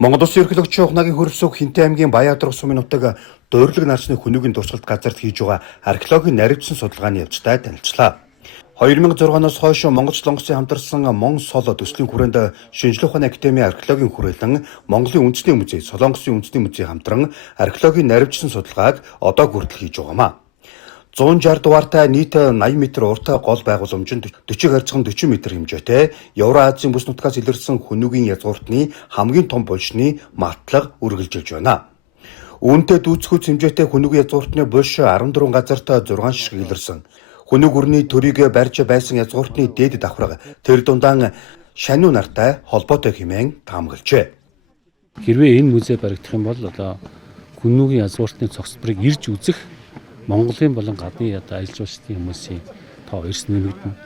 Монгол Улсын ерөнхийлөгч ухнагийн хөрөвсөг Хинтээ аймгийн Баяадрах сумын нутаг дуурлаг нарсны хүнүүгийн дурсгалт газарт хийж байгаа археологийн наривчсан судалгааны явцтай танилцлаа. 2006 оноос хойш Монгол Солонгосын хамтарсан Мон Сол төслийн хүрээнд Шинжлэх ухааны академийн археологийн хүрээлэн Монголын үндэсний музей, Солонгосын үндэсний музей хамтран археологийн наривчсан судалгааг одоо хүртэл хийж байгаамаа. 160 дугаартай нийт 80 м урттай гол байгууламжинд 40 харьцан 40 м хэмжээтэй Евразийн бүс нутгаас илэрсэн хүнүүгийн язгууртны хамгийн том булшны матлаг үргэлжилж байна. Үүнтэй дүүцхүүц хэмжээтэй хүнүүгийн язгууртны булш 14 газарт 6 ширхэг илэрсэн. Хүнүүг үрний төрийг барьж байсан язгууртны дээд давхраг тэр дундаа шаниу нартай холбоотой хэмээн таамаглажээ. Хэрвээ энэ музей баригдах юм бол одоо хүнүүгийн язгууртны цогцлборыг ирж үзэх Монголын болон гадны аялал жуулчлалын хүмүүсийн тоо эрс нэмэгдэнэ.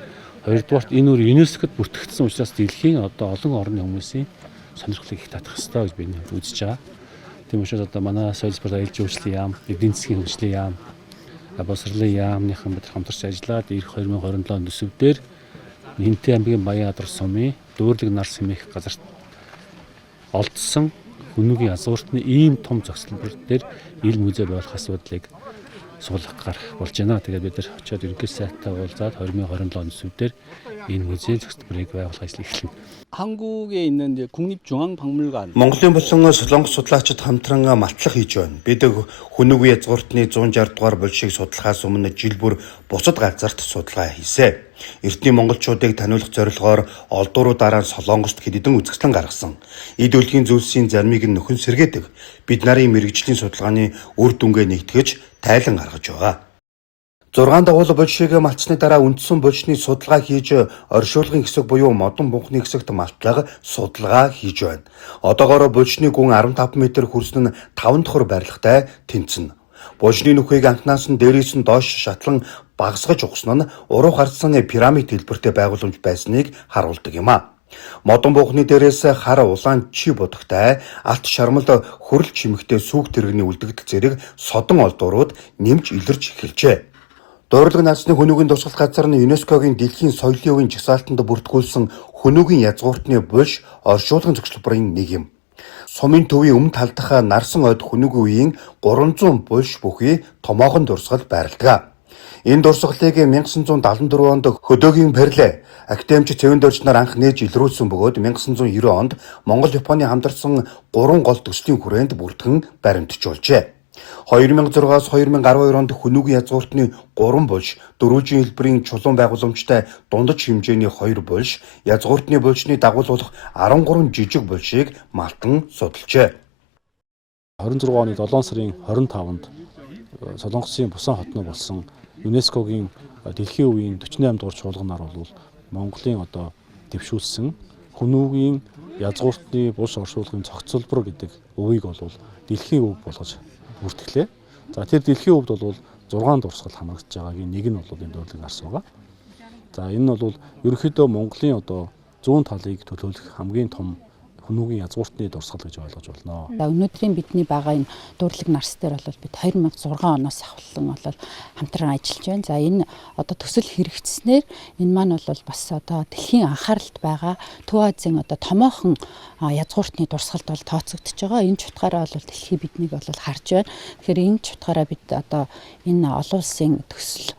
Хоёрдугаарт энэ өөр ЮНЕСКОд бүртгэгдсэн учраас дэлхийн одоо олон орны хүмүүсийн сонирхлыг их татах ёстой гэж би үзэж байгаа. Тийм учраас одоо манай соёл спорт аялал жуулчлалын яам, эдийн засгийн хөгжлийн яам, боловсролын яамныхан бид хамтарч ажиллаад ирэх 2027 он төсөвдөр Хинтээ аймгийн Баяадрах сумын дуурлаг нарс хэмээх газарт олдсон хүнүүгийн язгууртны ийм том зохицлбор дээр ил музей болох асуудлыг суулгах гарах болж байна. Тэгээд бид нар очиод ерөнхий сайтай уулзаад 2027 он төсөвдөр энэ музейн зохицлборыг байгуулах ажлыг эхэлнэ. 한국에 있는 국립중앙박물관 Монголын болон Солонгос судлаачид хамтран матлах хийж байна. Бид хүнүүгийн язгууртны 160 дугаар булшийг судлахаас өмнө жил бүр бусад газарт судалгаа хийсэн. Эртний монголчуудыг таниулах зорилгоор олдууруудаараа Солонгост хэдэн үзэсгэлэн гаргасан. Эд өлгийн зүйлсийн зармыг нь нөхөн сэргээдэг. Бид нарын мэрэгжлийн судалгааны үр дүнгээ нэгтгэж тайлан гаргаж байгаа. 6 дагуул булшийг малцсны дараа үндсэн булшны судалгаа хийж оршуулгын хэсэг буюу модон бунхны хэсэгт малтлага судалгаа хийж байна. Одоогоор булшны гүн 15 м хүрсэн нь 5 давхар барилгатай тэнцэнэ. Булшны нүхийг анхнаас нь дээрээс нь доош шатлан багасгаж угсан нь уруу харцсан пирамид хэлбэртэй байгууламж байсныг харуулдаг юм а. Модон бунхны дээрээс хар улаан чи будагтай алт шармалд хөрөл чимэгтэй сүүх тэрэгний үлдэгдэл зэрэг содон олдуурууд нэмж илэрч эхэлжээ. Дуурлаг нарсны хүнүүгийн дурсгалт газар нь ЮНЕСКОгийн дэлхийн соёлын өвийн жагсаалтанд бүртгүүлсэн хүнүүгийн язгууртны булш оршуулгын зохицлборын нэг юм. Сумын төвийн өмнө талдах нарсан ойд хүнүүгийн үеийн 300 булш бүхий томоохон дурсгал байрладаг. Энэ дурсгалыг 1974 онд хөдөөгийн Перле академич Цэвэндорч нар анх нээж илрүүлсэн бөгөөд 1990 онд Монгол-Японы хамтарсан 3 гол төслийн хүрээнд бүртгэн баримтжуулжээ. 2006-аас 2012 онд хүнүүгийн язгууртны 3 булш, дөрвөлжин хэлбэрийн чулуун байгууламжтай дундаж хэмжээний 2 булш, язгууртны булшны дагуулуулах 13 жижиг булшийг малтан судалжээ. 26 оны 7 сарын 25-нд Солонгосын Бусан хотно болсон ЮНЕСКОгийн дэлхийн үеийн 48 дугаар чуулганаар бол Монголын одоо дэвшүүлсэн хүнүүгийн язгууртны булш оршуулгын цогцлбор гэдэг өвийг бол дэлхийн өв болгож бүртгэлээ. За тэр дэлхийн өвд бол 6 дурсгал хамрагдж байгаагийн нэг нь бол энэ дуурлаг нарс байгаа. За энэ нь бол ерөнхийдөө Монголын одоо зүүн талыг төлөөлөх хамгийн том хүнүүгийн язгууртны дурсгал гэж ойлгож болно. Өнөөдрийн бидний байгаа энэ дуурлаг нарс дээр бол бид 2006 оноос ахвалан бол хамтран ажиллаж байна. За энэ одоо төсөл хэрэгжснээр энэ маань бол бас одоо дэлхийн анхааралд байгаа Төв Азийн одоо томоохон язгууртны дурсгалд бол тооцогдож байгаа. Энэ чутгаараа бол дэлхий биднийг бол харж байна. Тэгэхээр энэ чутгаараа бид одоо энэ олон улсын төсөл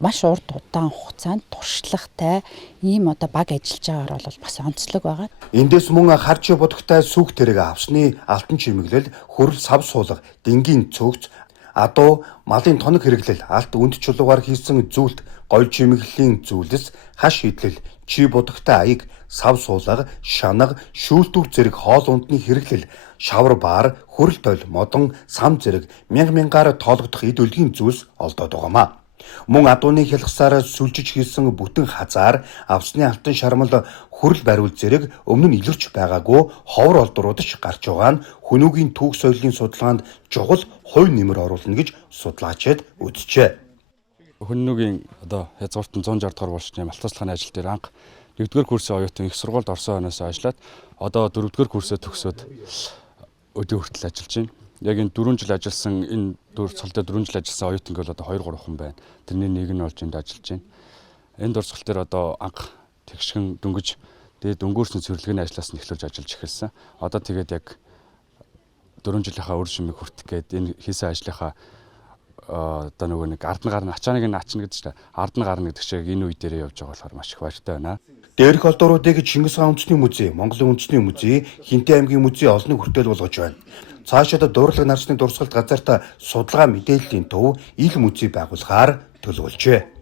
маш урт удаан хугацаанд туршлагатай ийм одоо баг ажиллаж байгаагаар бол бас онцлог байгаа. Эндээс мөн харж будагтай сүх тэрэг авсны алтан чимэглэл, хөрөл сав суулга, дэнгийн цөгц, адуу, малын тоног хэрэглэл, алт үнд чулуугаар хийсэн зүйлт, гол чимэглэлийн зүйлс, хаш идэл, чи будагтай аяг, сав суулга, шанаг, шүүлтүр зэрэг хоол ундны хэрэглэл, шавар баар, хөрөл тойл, модон, сам зэрэг мянгаар тоологдох эд өлгийн зүйлс олдоод байгаамаа. Мөн адууны хялгасаар сүлжиж хийсэн бүтэн хазаар, авсны алтан шармал, хөрөл бариул зэрэг өмнө нь илэрч байгаагүй ховор олдууруудч гарч байгаа нь хүнүүгийн түүх соёлын судалгаанд чухал хувь нэмэр оруулна гэж судлаачид үзжээ. Хүнүүгийн одоо язгууртан 160 дугаар булшны малтацлагын ажил дээр анх 1-р курсын оюутан их сургуульд орсон оноос ажиллаад одоо 4-р курсээ төгсөөд өдөө хүртэл ажиллаж байна. Яг энэ 4 жил ажилласан энэ дурсгал дээр 4 жил ажилласан оюутан бол одоо 2-3 хүн байна. Тэрний нэг нь болж энд ажиллаж байна. Энэ дурсгал дээр одоо анх тэгшхэн дөнгөж тэгээд дөнгөөрсөн цэвэрлэгийн ажлаас нь эхлүүлж ажиллаж эхэлсэн. Одоо тэгээд яг 4 жилийнхаа үр шимийг хүртэх гээд энэ хийсэн ажлынхаа одоо нөгөө нэг ард нь гарна ачааныг нь ачна гэдэг чинь ард нь гарна гэдэг шиг энэ үе дээрээ явж байгаа болохоор маш их баяртай байна. Дээрх олдууруудыг Чингис хаан үндэсний музей, Монголын үндэсний музей, Хинтээ аймгийн музей олныг хүртэл болгож байна. Цаашдаа дуурлаг нарсны дурсгалт газартаа судалгаа мэдээллийн төв ил музей байгуулахаар төлөвлөжээ.